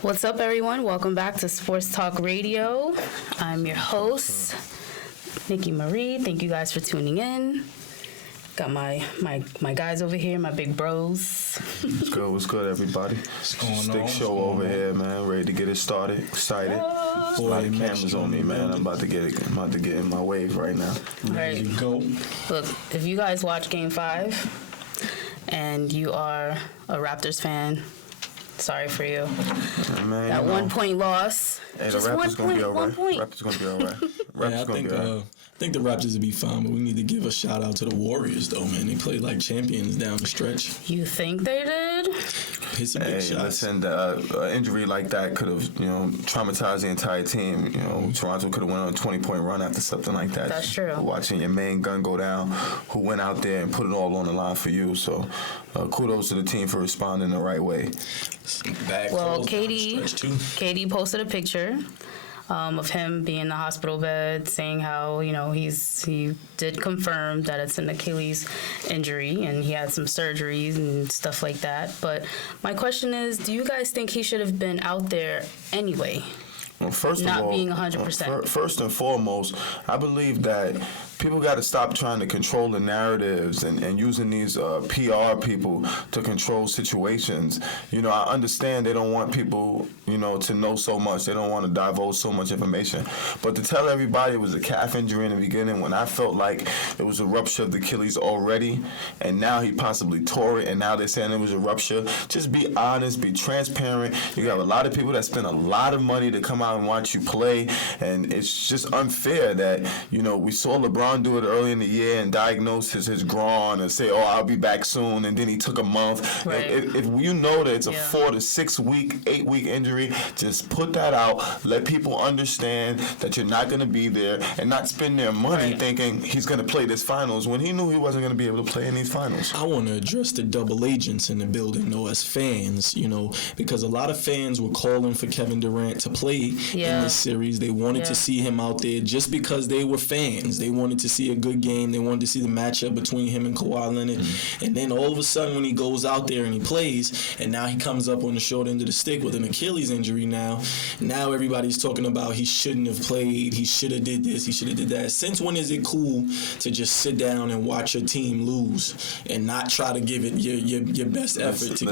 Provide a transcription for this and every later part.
What's up, everyone? Welcome back to Sports Talk Radio. I'm your host, Nikki Marie. Thank you guys for tuning in. Got my guys over here, my big bros. What's good, everybody? What's going on? Stick show over here, man. Ready to get it started. Excited. A lot of cameras on me, man. I'm about to get in my wave right now. Ready to go. Look, if you guys watch Game 5 and you are a Raptors fan, sorry for you. Man, that 1 point loss. Hey, just the one Raptors gonna point, be all right. 1 point. Raptors gonna be all right. Raptors gonna be all right. I think the Raptors will be fine, but we need to give a shout out to the Warriors, though, man. They played like champions down the stretch. You think they did? Hit some big shots. Listen, the injury like that could have, traumatized the entire team. Toronto could have went on a 20-point run after something like that. That's true. Watching your main gun go down, who went out there and put it all on the line for you. So, kudos to the team for responding the right way. Well, KD posted a picture of him being in the hospital bed, saying how he did confirm that it's an Achilles injury and he had some surgeries and stuff like that. But my question is, do you guys think he should have been out there anyway? Well, first not of all, being 100%. First and foremost, I believe that people got to stop trying to control the narratives and using these PR people to control situations. I understand they don't want people, to know so much. They don't want to divulge so much information. But to tell everybody it was a calf injury in the beginning when I felt like it was a rupture of the Achilles already, and now he possibly tore it, and now they're saying it was a rupture. Just be honest, be transparent. You have a lot of people that spend a lot of money to come out and watch you play, and it's just unfair that, we saw LeBron do it early in the year and diagnose his groin and say, I'll be back soon, and then he took a month. Right. If you know that it's a 4 to 6 week, 8 week injury, just put that out. Let people understand that you're not going to be there and not spend their money thinking he's going to play this finals when he knew he wasn't going to be able to play in these finals. I want to address the double agents in the building, though, as fans, because a lot of fans were calling for Kevin Durant to play in this series. They wanted to see him out there just because they were fans. They wanted to see a good game. They wanted to see the matchup between him and Kawhi Leonard. And then all of a sudden when he goes out there and he plays, and now he comes up on the short end of the stick with an Achilles injury now everybody's talking about he shouldn't have played, he should have did this, he should have did that. Since when is it cool to just sit down and watch your team lose and not try to give it your best effort to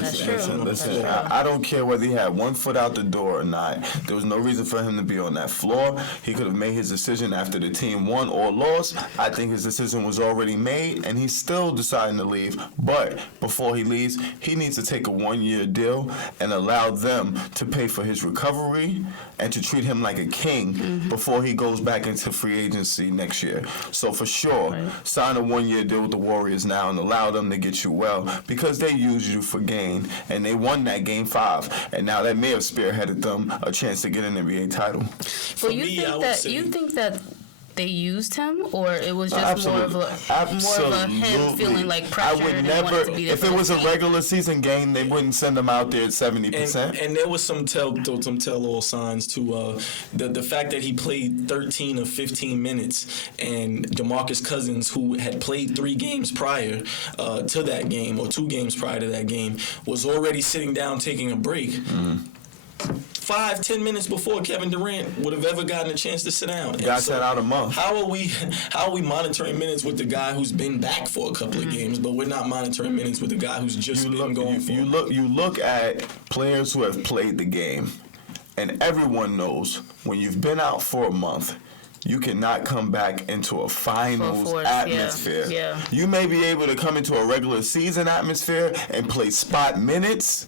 Listen, I don't care whether he had 1 foot out the door or not. There was no reason for him to be on that floor. He could have made his decision after the team won or lost. I think his decision was already made, and he's still deciding to leave. But before he leaves, he needs to take a 1-year deal and allow them to pay for his recovery and to treat him like a king before he goes back into free agency next year. So for sure, sign a 1-year deal with the Warriors now and allow them to get you well, because they used you for gain, and they won that Game 5, and now that may have spearheaded them a chance to get an NBA title. Well, you think that they used him, or it was just more of a him feeling like pressure? I would never. If it was a regular season game, they wouldn't send him out there at 70%. And there was some tell-all signs to the fact that he played 13 or 15 minutes, and DeMarcus Cousins, who had played 3 games prior to that game, or 2 games prior to that game, was already sitting down taking a break. 5-10 minutes before Kevin Durant would have ever gotten a chance to sit down. Got sat out a month. How are we monitoring minutes with the guy who's been back for a couple of games, but we're not monitoring minutes with the guy who's just been going for? You look at players who have played the game, and everyone knows when you've been out for a month, you cannot come back into a finals atmosphere. Yeah. You may be able to come into a regular season atmosphere and play spot minutes,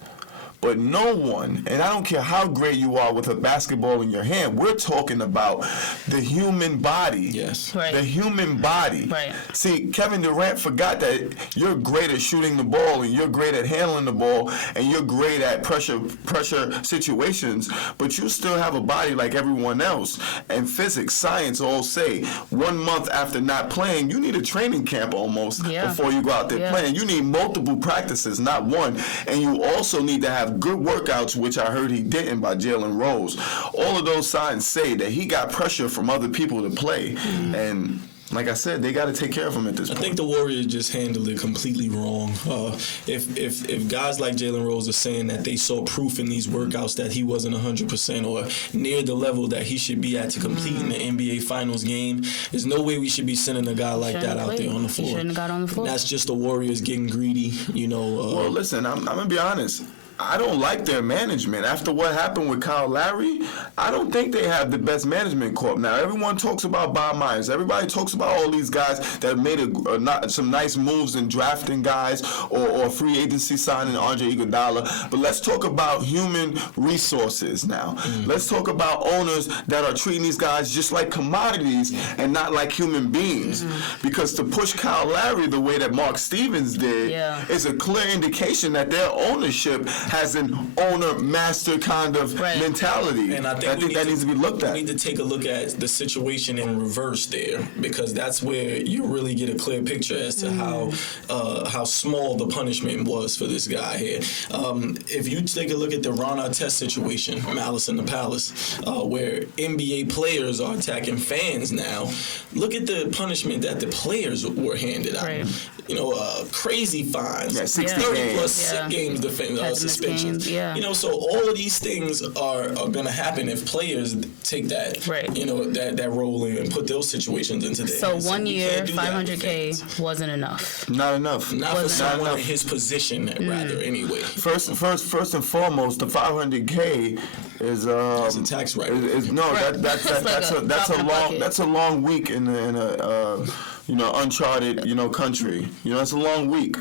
but no one, and I don't care how great you are with a basketball in your hand, we're talking about the human body. Yes. Right. The human body. Right. See, Kevin Durant forgot that you're great at shooting the ball, and you're great at handling the ball, and you're great at pressure situations, but you still have a body like everyone else. And physics, science all say 1 month after not playing, you need a training camp almost before you go out there playing. You need multiple practices, not one. And you also need to have good workouts, which I heard he didn't, by Jalen Rose. All of those signs say that he got pressure from other people to play. And like I said, they got to take care of him at this point. I think the Warriors just handled it completely wrong. If guys like Jalen Rose are saying that they saw proof in these workouts that he wasn't 100% or near the level that he should be at to compete in the NBA Finals game, there's no way we should be sending a guy like that out there on the floor. Shouldn't have got on the floor. That's just the Warriors getting greedy, Well, listen, I'm going to be honest. I don't like their management. After what happened with Kyle Lowry, I don't think they have the best management corp. Now, everyone talks about Bob Myers. Everybody talks about all these guys that made some nice moves in drafting guys or free agency signing Andre Iguodala. But let's talk about human resources now. Let's talk about owners that are treating these guys just like commodities and not like human beings. Because to push Kyle Lowry the way that Mark Stevens did is a clear indication that their ownership has an owner-master kind of mentality. And I think that needs to be looked at. We need to take a look at the situation in reverse there, because that's where you really get a clear picture as to how small the punishment was for this guy here. If you take a look at the Ron Artest situation, Malice in the Palace, where NBA players are attacking fans now, look at the punishment that the players were handed out. Crazy fines, 60 30+ games suspensions. So all of these things are going to happen if players take that, that role in and put those situations into their hands. So 1 year, $500K wasn't enough. Not enough. Not for someone in his position, rather. Anyway, first and foremost, the $500K is that's a tax write-off. That's a long week in a uncharted country. It's a long week.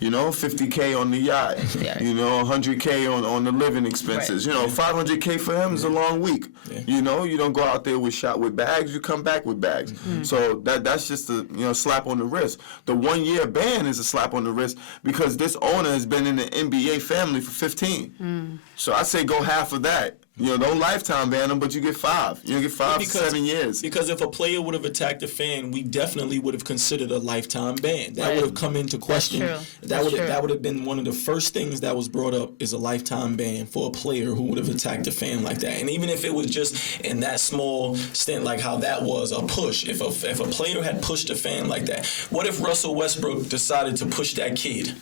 $50K on the yacht. $100K on the living expenses. $500K for him is a long week. You don't go out there with bags. You come back with bags. So that's just a slap on the wrist. The 1 year ban is a slap on the wrist because this owner has been in the NBA family for 15. So I say go half of that. Don't lifetime ban them, but you get 5. You get 5 to 7 years. Because if a player would have attacked a fan, we definitely would have considered a lifetime ban. That would have come into question. That would have been one of the first things that was brought up is a lifetime ban for a player who would have attacked a fan like that. And even if it was just in that small stint, like how that was a push, if a player had pushed a fan like that, what if Russell Westbrook decided to push that kid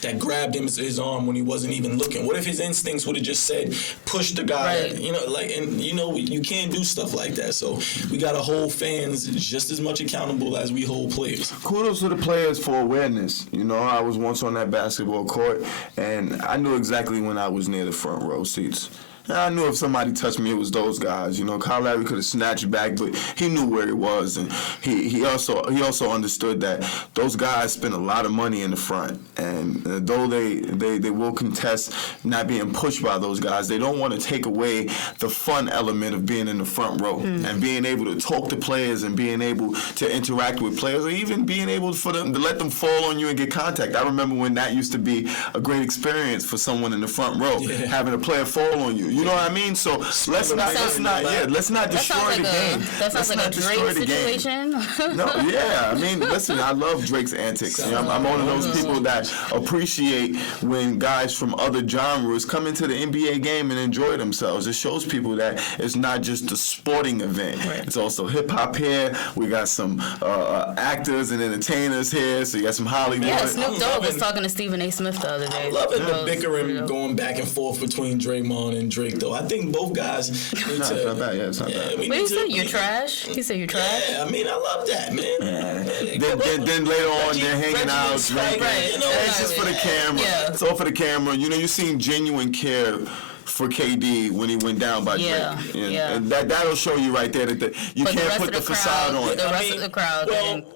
that grabbed his arm when he wasn't even looking? What if his instincts would have just said, push the guy? You can't do stuff like that. So we got to hold fans just as much accountable as we hold players. Kudos to the players for awareness. I was once on that basketball court, and I knew exactly when I was near the front row seats. I knew if somebody touched me, it was those guys. Kyle Lowry could have snatched back, but he knew where he was, and he also understood that those guys spend a lot of money in the front, and though they will contest not being pushed by those guys, they don't want to take away the fun element of being in the front row and being able to talk to players and being able to interact with players, or even being able for them to let them fall on you and get contact. I remember when that used to be a great experience for someone in the front row, having a player fall on you. You know what I mean? So let's not destroy the game. That sounds like a Drake situation. Listen, I love Drake's antics. I'm one of those people that appreciate when guys from other genres come into the NBA game and enjoy themselves. It shows people that it's not just a sporting event. It's also hip hop here. We got some actors and entertainers here. So you got some Hollywood. Yeah, Snoop Dogg was talking to Stephen A. Smith the other day. I'm loving the bickering going back and forth between Draymond and Drake, though. I think both guys need to. It's not bad. It's not bad. But he said you're trash. He said you're trash. Yeah, I love that, man. Then later on, they're hanging out, drinking. It's just for the camera. Yeah. It's all for the camera. You seen genuine care for KD when he went down by Drake. And that'll show you right there that you can't put the facade on. The rest of the crowd.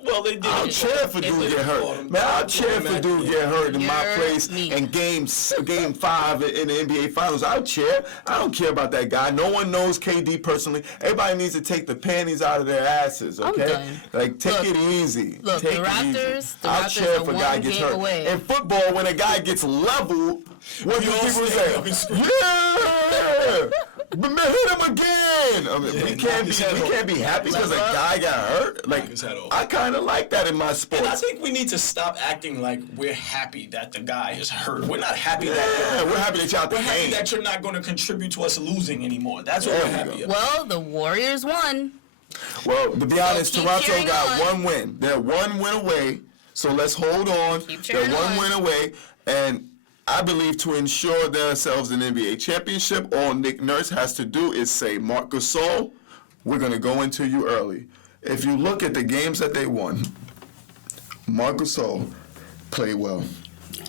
Well, they did. I'll cheer if a dude get hurt. Man, I'll cheer if a dude get hurt in my place in game 5 in the NBA Finals. I'll cheer. I don't care about that guy. No one knows KD personally. Everybody needs to take the panties out of their asses, okay? Take it easy. Look, the Raptors I'll cheer if a guy gets hurt. In football, when a guy gets leveled, what do people say? Yeah! But man, hit him again! We can't be happy because a guy got hurt. I kind of like that in my sport. And I think we need to stop acting like we're happy that the guy is hurt. We're not happy we're happy that y'all. We're happy that you're not going to contribute to us losing anymore. That's what we're happy about. Well, the Warriors won. Well, to be honest, Toronto got on. 1 win. They're 1 win away. So let's hold on. They're 1 win away. And I believe to ensure themselves an NBA championship, all Nick Nurse has to do is say, Marc Gasol, we're going to go into you early. If you look at the games that they won, Marc Gasol played well.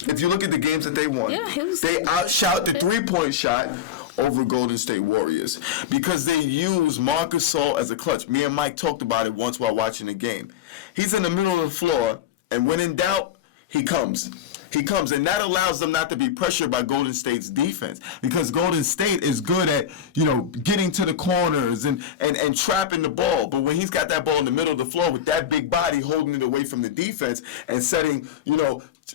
If you look at the games that they won, they outshot the three-point shot over Golden State Warriors because they use Marc Gasol as a clutch. Me and Mike talked about it once while watching the game. He's in the middle of the floor, and when in doubt, he comes. He comes, and that allows them not to be pressured by Golden State's defense because Golden State is good at, getting to the corners and trapping the ball. But when he's got that ball in the middle of the floor with that big body holding it away from the defense and setting,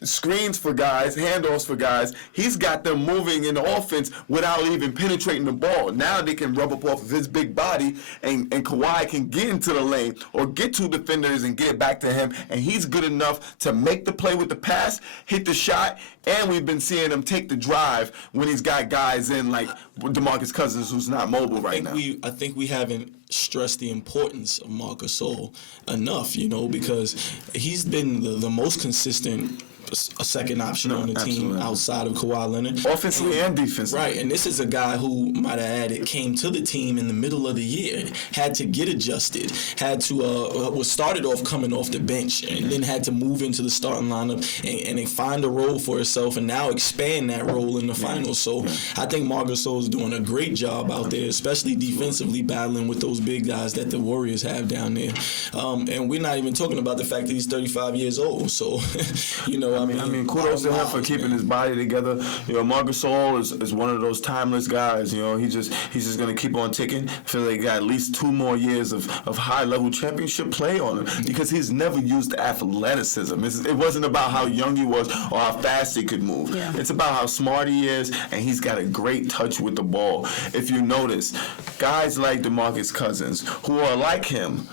screens for guys, handoffs for guys, he's got them moving in the offense without even penetrating the ball. Now they can rub up off of his big body, and Kawhi can get into the lane or get two defenders and get back to him, and he's good enough to make the play with the pass, hit the shot, and we've been seeing him take the drive when he's got guys in like DeMarcus Cousins, who's not mobile right now. I think we haven't stressed the importance of Marc Gasol enough, because he's been the most consistent a second option on the team outside of Kawhi Leonard. Offensively and defensively. Right, and this is a guy who, might have added, came to the team in the middle of the year, had to get adjusted, had to, was started off coming off the bench, and then had to move into the starting lineup and find a role for himself, and now expand that role in the finals. So I think Marc Gasol is doing a great job out there, especially defensively, battling with those big guys that the Warriors have down there. And we're not even talking about the fact that he's 35 years old. So, I mean, kudos to him for keeping his body together. Marc Gasol is one of those timeless guys. He's just gonna keep on ticking. I feel like he got at least 2 more years of high level championship play on him because he's never used athleticism. It wasn't about how young he was or how fast he could move. Yeah. It's about how smart he is, and he's got a great touch with the ball. If you notice, guys like DeMarcus Cousins, who are like him,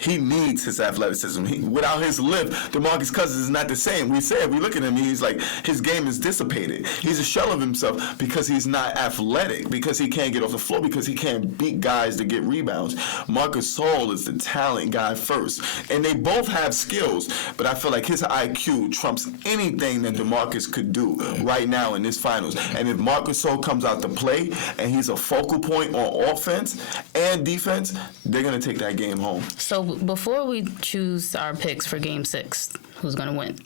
he needs his athleticism. Without his lift, DeMarcus Cousins is not the same. We look at him, he's like, his game is dissipated. He's a shell of himself because he's not athletic, because he can't get off the floor, because he can't beat guys to get rebounds. Marc Gasol is the talent guy first. And they both have skills, but I feel like his IQ trumps anything that DeMarcus could do right now in this finals. And if Marc Gasol comes out to play and he's a focal point on offense and defense, they're going to take that game home. So before we choose our picks for Game 6, who's going to win,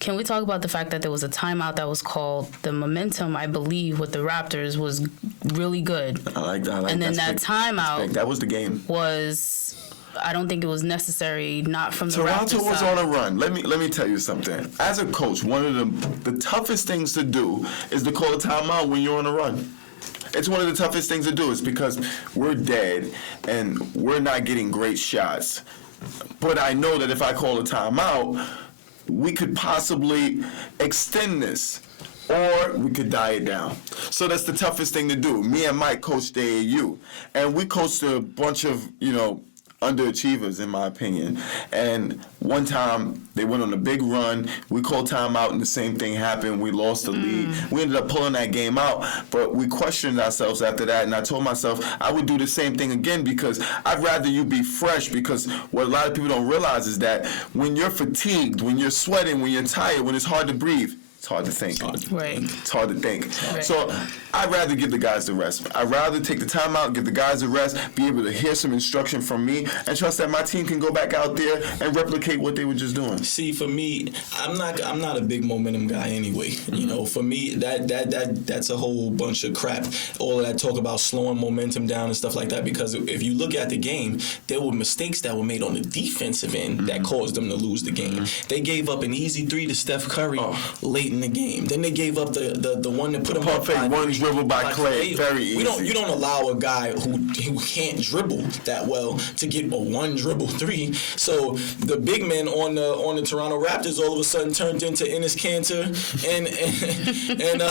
can we talk about the fact that there was a timeout that was called? The momentum, I believe, with the Raptors was really good. I like that. And then that timeout that was the game. I don't think it was necessary, not from the Toronto Raptors was side. on a run. Let me tell you something. As a coach, one of the toughest things to do is to call a timeout when you're on a run. It's one of the toughest things to do. It's because we're dead and we're not getting great shots. But I know that if I call a timeout, we could possibly extend this, or we could die it down. So that's the toughest thing to do. Me and Mike coached the AAU, and we coached a bunch of, underachievers, in my opinion. And one time, they went on a big run. We called timeout, and the same thing happened. We lost the lead. We ended up pulling that game out, but we questioned ourselves after that, and I told myself I would do the same thing again because I'd rather you be fresh, because what a lot of people don't realize is that when you're fatigued, when you're sweating, when you're tired, when it's hard to breathe, it's hard to think. Right. It's hard to think. Right. So I'd rather give the guys the rest. I'd rather take the time out, give the guys the rest, be able to hear some instruction from me, and trust that my team can go back out there and replicate what they were just doing. See, for me, I'm not a big momentum guy anyway. For me, that's a whole bunch of crap. All of that talk about slowing momentum down and stuff like that. Because if you look at the game, there were mistakes that were made on the defensive end that caused them to lose the game. They gave up an easy 3 to Steph Curry late in the game. Then they gave up the one that put them up. Perfect one dribble by Clay. Very easy. You don't allow a guy who can't dribble that well to get a one dribble 3. So the big men on the Toronto Raptors all of a sudden turned into Enes Kanter and any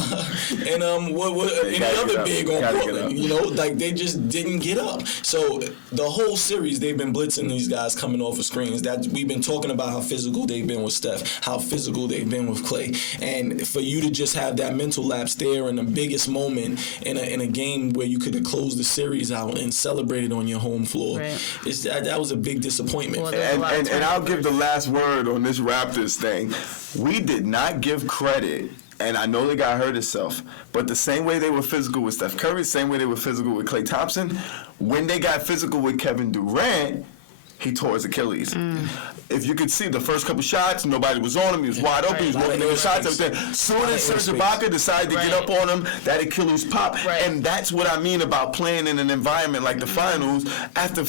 other big on Portland. Like they just didn't get up. So the whole series they've been blitzing these guys coming off of screens. That we've been talking about how physical they've been with Steph, how physical they've been with Clay. And And for you to just have that mental lapse there in the biggest moment in a game where you could have closed the series out and celebrated on your home floor, that was a big disappointment. Well, and I'll give the last word on this Raptors thing. We did not give credit. And I know the guy hurt himself, but the same way they were physical with Steph Curry, the same way they were physical with Klay Thompson, when they got physical with Kevin Durant, he tore his Achilles. If you could see the first couple shots, nobody was on him. He was wide open. He was making those shots. Everything. Soon as Serge Ibaka decided to get up on him, that Achilles popped. And that's what I mean about playing in an environment like the finals. After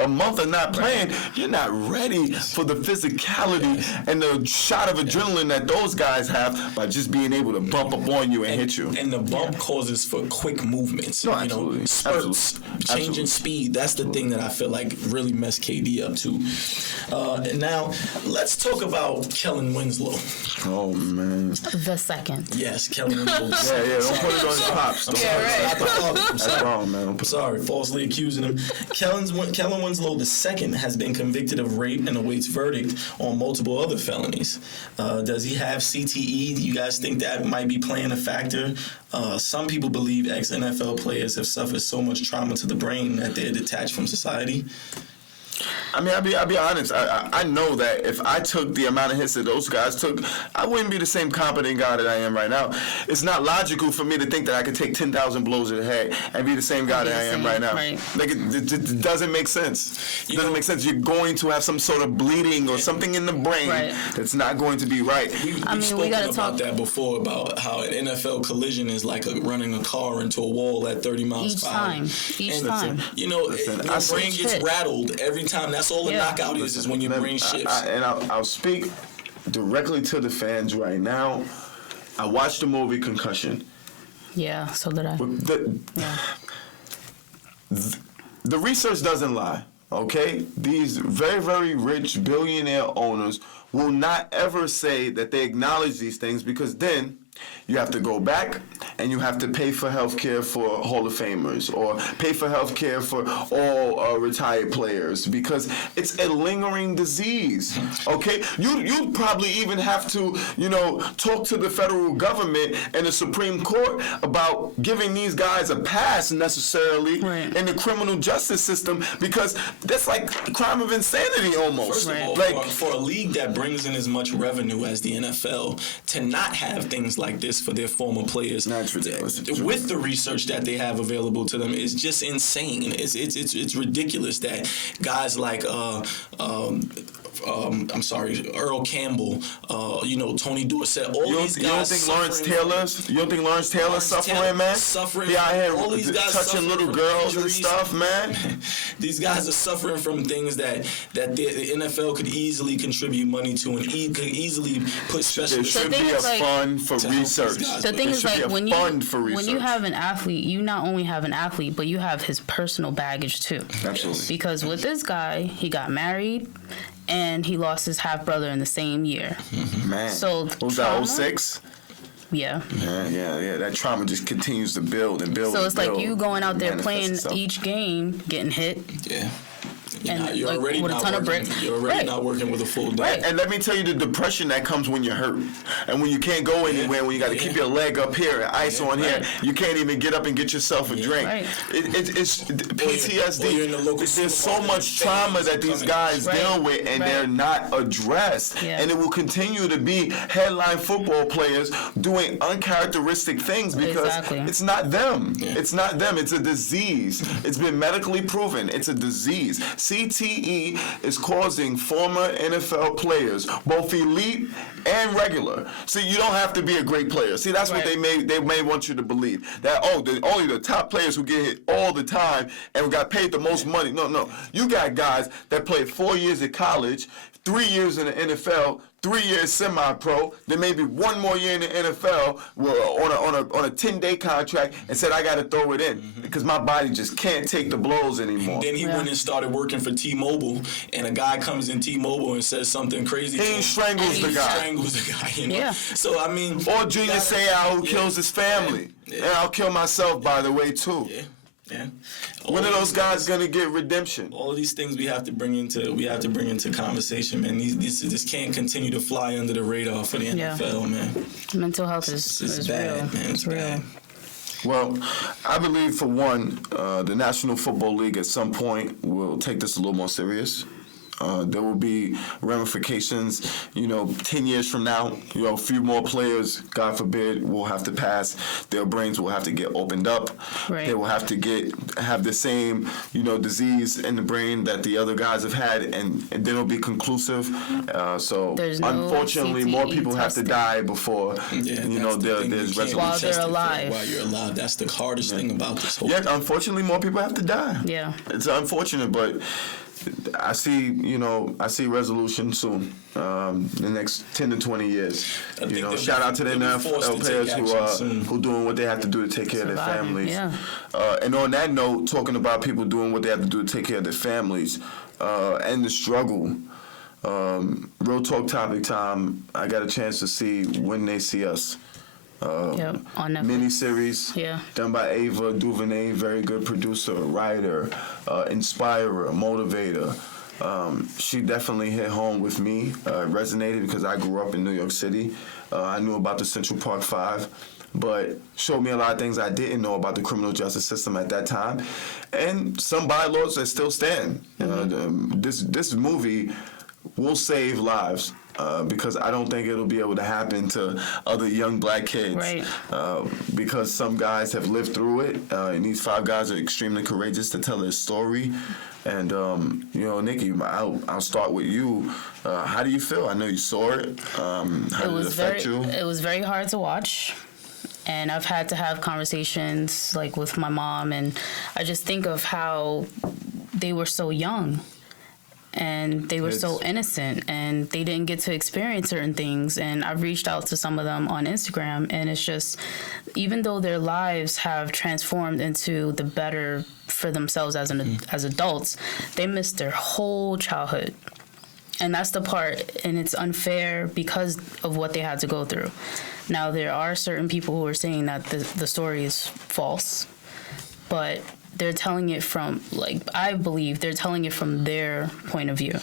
a month of not playing, you're not ready for the physicality and the shot of adrenaline that those guys have by just being able to bump up on you and hit you. And the bump causes for quick movements. No, absolutely. Spurts, changing speed. That's the thing that I feel like really messed KD up too. And now let's talk about Kellen Winslow. Oh man. The second. Yes, Kellen Winslow. Yeah, don't put it on his pops. I'm wrong, man. I'm sorry, falsely accusing him. Kellen Winslow II has been convicted of rape and awaits verdict on multiple other felonies. Does he have CTE? Do you guys think that might be playing a factor? Some people believe ex-NFL players have suffered so much trauma to the brain that they're detached from society. I mean, I'll be honest. I know that if I took the amount of hits that those guys took, I wouldn't be the same competent guy that I am right now. It's not logical for me to think that I could take 10,000 blows to the head and be the same guy that I am right now. Right. Like it doesn't make sense. It doesn't make sense. You're going to have some sort of bleeding or something in the brain that's not going to be right. We've spoken about that before, about how an NFL collision is like running a car into a wall at 30 miles per hour. Each time. You know, your brain gets rattled every time. That's all a knockout is when your brain shifts. I'll speak directly to the fans right now. I watched the movie Concussion. Yeah, so did I. The research doesn't lie, okay? These very, very rich billionaire owners will not ever say that they acknowledge these things, because then you have to go back and you have to pay for health care for Hall of Famers or pay for health care for all retired players, because it's a lingering disease, okay? You probably even have to, talk to the federal government and the Supreme Court about giving these guys a pass necessarily in the criminal justice system, because that's like a crime of insanity almost. First of all, for a league that brings in as much revenue as the NFL, to not have things like this for their former players, that's ridiculous. With the research that they have available to them, is just insane. It's ridiculous that guys like Earl Campbell, Tony Dorsett, these guys. You don't think Lawrence Taylor's suffering, man? Suffering. Yeah, I had all these guys touching little girls injuries. And stuff, man. These guys are suffering from things that the NFL could easily contribute money to and could easily put special. There should be a fund for research. The thing is, like, when you have an athlete, you not only have an athlete, but you have his personal baggage too. Absolutely. Because with this guy, he got married and he lost his half brother in the same year. Man. So what was that, 06? Yeah. Yeah. That trauma just continues to build and build. So it's like you going out there playing each game, getting hit. Yeah. And you're already with a ton of bricks. You're already not working with a full day. Right. And let me tell you the depression that comes when you're hurt. And when you can't go anywhere, when you got to keep your leg up here and ice on here, you can't even get up and get yourself a drink. Right. It's PTSD. There's so much trauma that these guys deal with, and they're not addressed. Yeah. And it will continue to be headline football players doing uncharacteristic things because it's not them. Yeah. It's not them. It's a disease. It's been medically proven. It's a disease. CTE is causing former NFL players, both elite and regular. See, you don't have to be a great player. See, that's what they may want you to believe. That, only the top players who get hit all the time and got paid the most money. No. You got guys that played 4 years at college, 3 years in the NFL, 3 years semi-pro, then maybe 1 more year in the NFL on a 10-day contract, and said, I got to throw it in because my body just can't take the blows anymore. And then he went and started working for T-Mobile, and a guy comes in T-Mobile and says something crazy. He strangles the guy. Yeah. So, I mean... Or Junior Seau, who kills his family. And I'll kill myself, by the way, too. Yeah. Yeah. When are those guys gonna get redemption? All of these things we have to bring into conversation, man. This can't continue to fly under the radar for the NFL, man. Mental health is bad, real. man. It's bad. Well, I believe for one, the National Football League at some point will take this a little more serious. There will be ramifications, 10 years from now, a few more players, God forbid, will have to pass. Their brains will have to get opened up. Right. They will have to have the same, disease in the brain that the other guys have had, and then it'll be conclusive. So there's no unfortunately, CTE more people have to testing. die before, there's resolution. While they're alive. While you're alive. That's the hardest thing about this whole Yet, unfortunately, more people have to die. Yeah. It's unfortunate, but I see resolution soon. The next 10 to 20 years. Shout out to the NFL players who doing what they have to do to take care of their families. Yeah. And on that note, talking about people doing what they have to do to take care of their families and the struggle. Real talk topic time. I got a chance to see When They See Us. On Netflix. Mini-series done by Ava DuVernay, very good producer, writer, inspirer, motivator. She definitely hit home with me, resonated because I grew up in New York City. I knew about the Central Park 5, but showed me a lot of things I didn't know about the criminal justice system at that time, and some bylaws that still stand. This movie will save lives. Because I don't think it'll be able to happen to other young black kids. Right. Because some guys have lived through it, and these 5 guys are extremely courageous to tell their story. And Nikki, I'll start with you. How do you feel? I know you saw it. How did it affect you? It was very hard to watch. And I've had to have conversations like with my mom, and I just think of how they were so young. And they were so innocent, and they didn't get to experience certain things. And I've reached out to some of them on Instagram, and it's just, even though their lives have transformed into the better for themselves as adults, they missed their whole childhood. And that's the part, and it's unfair because of what they had to go through. Now, there are certain people who are saying that the story is false, but they're telling it from, I believe they're telling it from their point of view,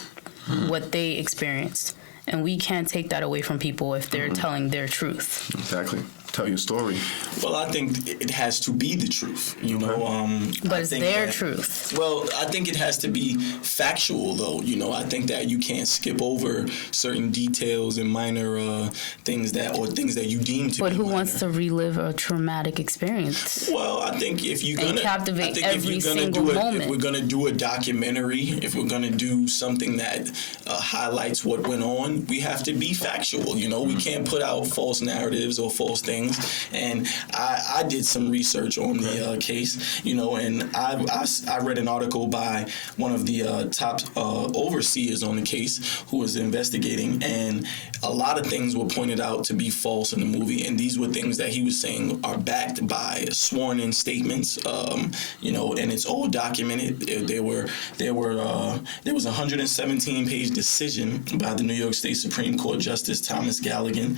what they experienced. And we can't take that away from people if they're telling their truth. Exactly. Tell your story. Well, I think it has to be the truth, But it's their truth. Well, I think it has to be factual, though. I think that you can't skip over certain details and minor things that you deem to be But who minor. wants to relive a traumatic experience? Well, I think if you're gonna captivate every single moment. If we're gonna do a documentary, if we're gonna do something that highlights what went on, we have to be factual. We can't put out false narratives or false things. And I did some research on the case, and I read an article by one of the top overseers on the case who was investigating, and a lot of things were pointed out to be false in the movie, and these were things that he was saying are backed by sworn-in statements, and it's all documented. There was a 117-page decision by the New York State Supreme Court Justice Thomas Galligan,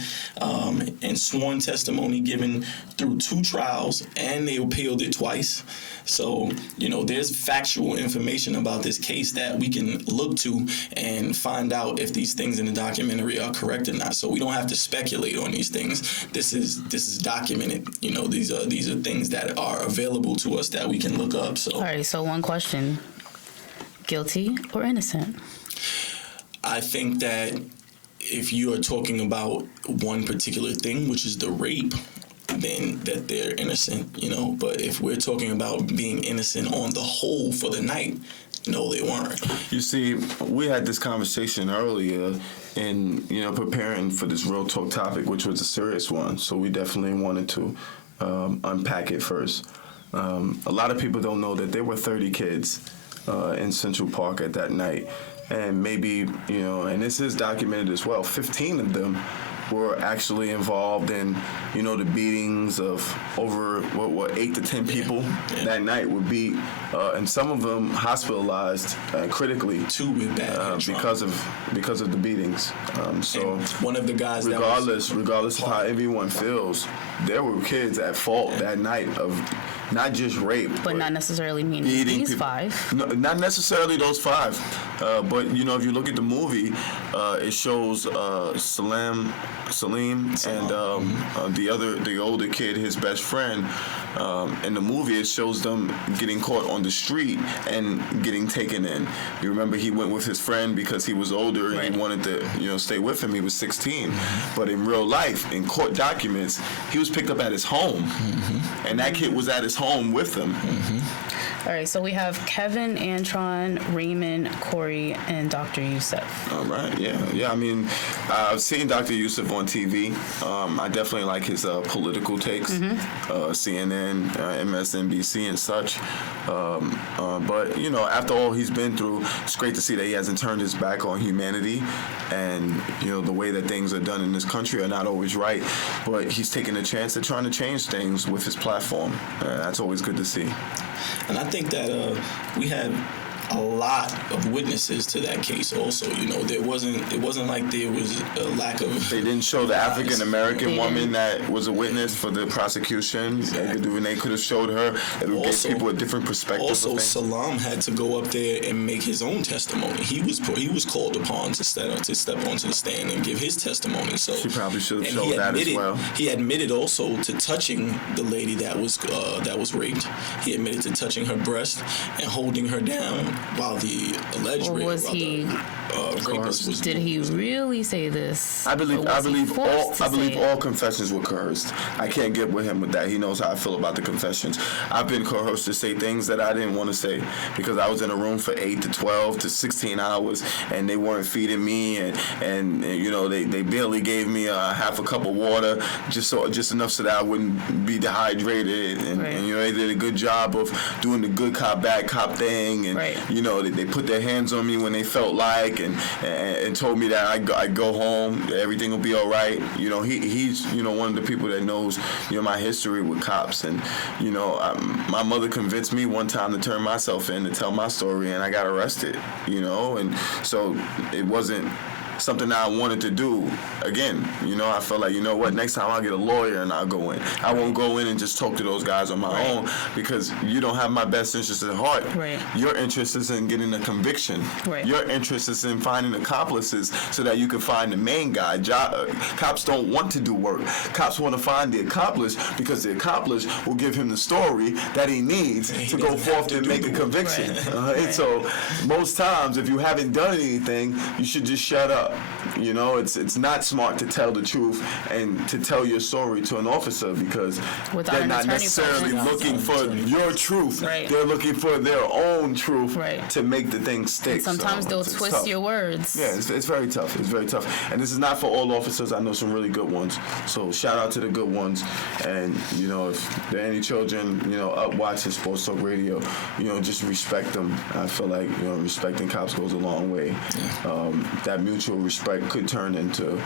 and sworn testimony given through 2 trials, and they appealed it twice. So, there's factual information about this case that we can look to and find out if these things in the documentary are correct or not. So we don't have to speculate on these things. This is documented. These are things that are available to us that we can look up. So, all right. So one question: guilty or innocent? I think that if you are talking about one particular thing, which is the rape, then that they're innocent, But if we're talking about being innocent on the whole for the night, no, they weren't. You see, we had this conversation earlier in, preparing for this real talk topic, which was a serious one. So we definitely wanted to unpack it first. A lot of people don't know that there were 30 kids in Central Park at that night. And maybe, and this is documented as well, 15 of them were actually involved in, the beatings of over, 8 to 10 people that night were beat. And some of them hospitalized critically. 2 with bad because of the beatings. So and one of the guys regardless of how everyone feels, there were kids at fault that night of not just rape, but not necessarily meaning these people. 5. No, not necessarily those 5, but if you look at the movie, it shows Salim and the older kid, his best friend. In the movie, it shows them getting caught on the street and getting taken in. You remember he went with his friend because he was older and he wanted to stay with him. He was 16, but in real life, in court documents, he was picked up at his home, and that kid was at his home with them. All right, so we have Kevin, Antron, Raymond, Corey, and Dr. Youssef. All right, yeah. I mean, I've seen Dr. Youssef on TV. I definitely like his political takes, CNN, MSNBC, and such. But after all he's been through, it's great to see that he hasn't turned his back on humanity, and the way that things are done in this country are not always right. But he's taking a chance at trying to change things with his platform. That's always good to see. And I think that we had a lot of witnesses to that case also. It wasn't like there was a lack of... They didn't show the African American woman that was a witness for the prosecution. Exactly. They could have showed her. It would give people a different perspective. Also, Salam had to go up there and make his own testimony. He was called upon to step onto the stand and give his testimony. So she probably should have showed that as well. He admitted also to touching the lady that was raped. He admitted to touching her breast and holding her down while the alleged rapist was. Did he really say this? I believe all confessions were coerced. I can't get with him with that. He knows how I feel about the confessions. I've been coerced to say things that I didn't want to say because I was in a room for 8 to 12 to 16 hours and they weren't feeding me and they barely gave me half a cup of water just enough so that I wouldn't be dehydrated and they did a good job of doing the good cop bad cop thing and they put their hands on me when they felt like and told me that I go home, everything will be all right. He's one of the people that knows my history with cops and my mother convinced me one time to turn myself in to tell my story and I got arrested, and so it wasn't something that I wanted to do. Again, I felt like, next time I'll get a lawyer and I'll go in. I won't go in and just talk to those guys on my own because you don't have my best interest at heart. Right. Your interest is in getting a conviction. Right. Your interest is in finding accomplices so that you can find the main guy. Cops don't want to do work. Cops want to find the accomplice because the accomplice will give him the story that he needs to go forth and make a conviction. Right. So most times, if you haven't done anything, you should just shut up. It's not smart to tell the truth and to tell your story to an officer because they're not necessarily looking for your truth. Right. They're looking for their own truth to make the thing stick. And sometimes they'll twist your words. Yeah, it's very tough. It's very tough. And this is not for all officers. I know some really good ones. So shout out to the good ones. And, if there are any children, up watching Sports Talk Radio, just respect them. I feel like, respecting cops goes a long way. That mutual respect could turn into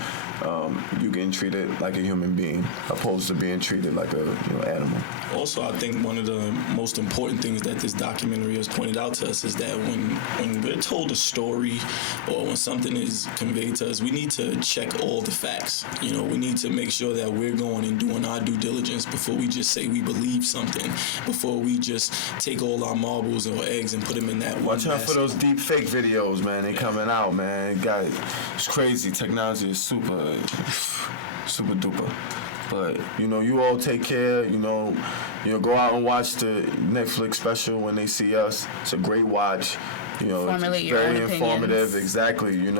you getting treated like a human being opposed to being treated like a animal. Also, I think one of the most important things that this documentary has pointed out to us is that when we're told a story or when something is conveyed to us, we need to check all the facts. We need to make sure that we're going and doing our due diligence before we just say we believe something, before we just take all our marbles or eggs and put them in that one basket. Watch out for those deep fake videos, man. They coming out, man. It's crazy. Technology is super duper. But you all take care. Go out and watch the Netflix special when they see us. It's a great watch. Formulate it's your very own informative. opinions. Exactly.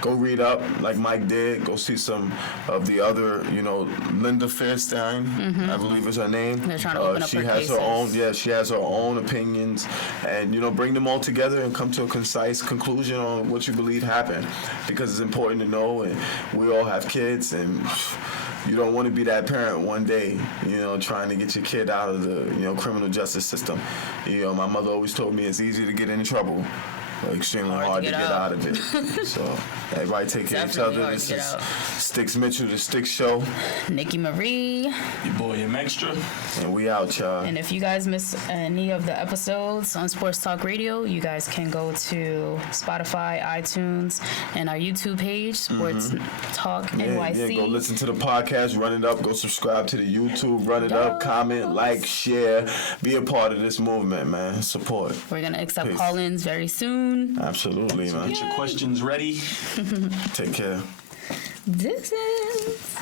Go read up like Mike did. Go see some of the other. Linda Fairstein, I believe is her name. They're trying to open up she her has cases. her own. Yeah, she has her own opinions, and bring them all together and come to a concise conclusion on what you believe happened, because it's important to know. And we all have kids, and you don't want to be that parent one day, trying to get your kid out of the, criminal justice system. My mother always told me it's easy to get in trouble, extremely hard to get out of it. So everybody take care of each other. This is Sticks Mitchell, the Sticks Show. Nikki Marie. Your boy M Extra. And we out, y'all. And if you guys miss any of the episodes on Sports Talk Radio, you guys can go to Spotify, iTunes, and our YouTube page, Sports Talk NYC. Yeah, go listen to the podcast, run it up, go subscribe to the YouTube, run it up, comment, like, share, be a part of this movement, man. Support. We're going to accept call-ins very soon. Absolutely, man. Get your questions ready. Take care. This is...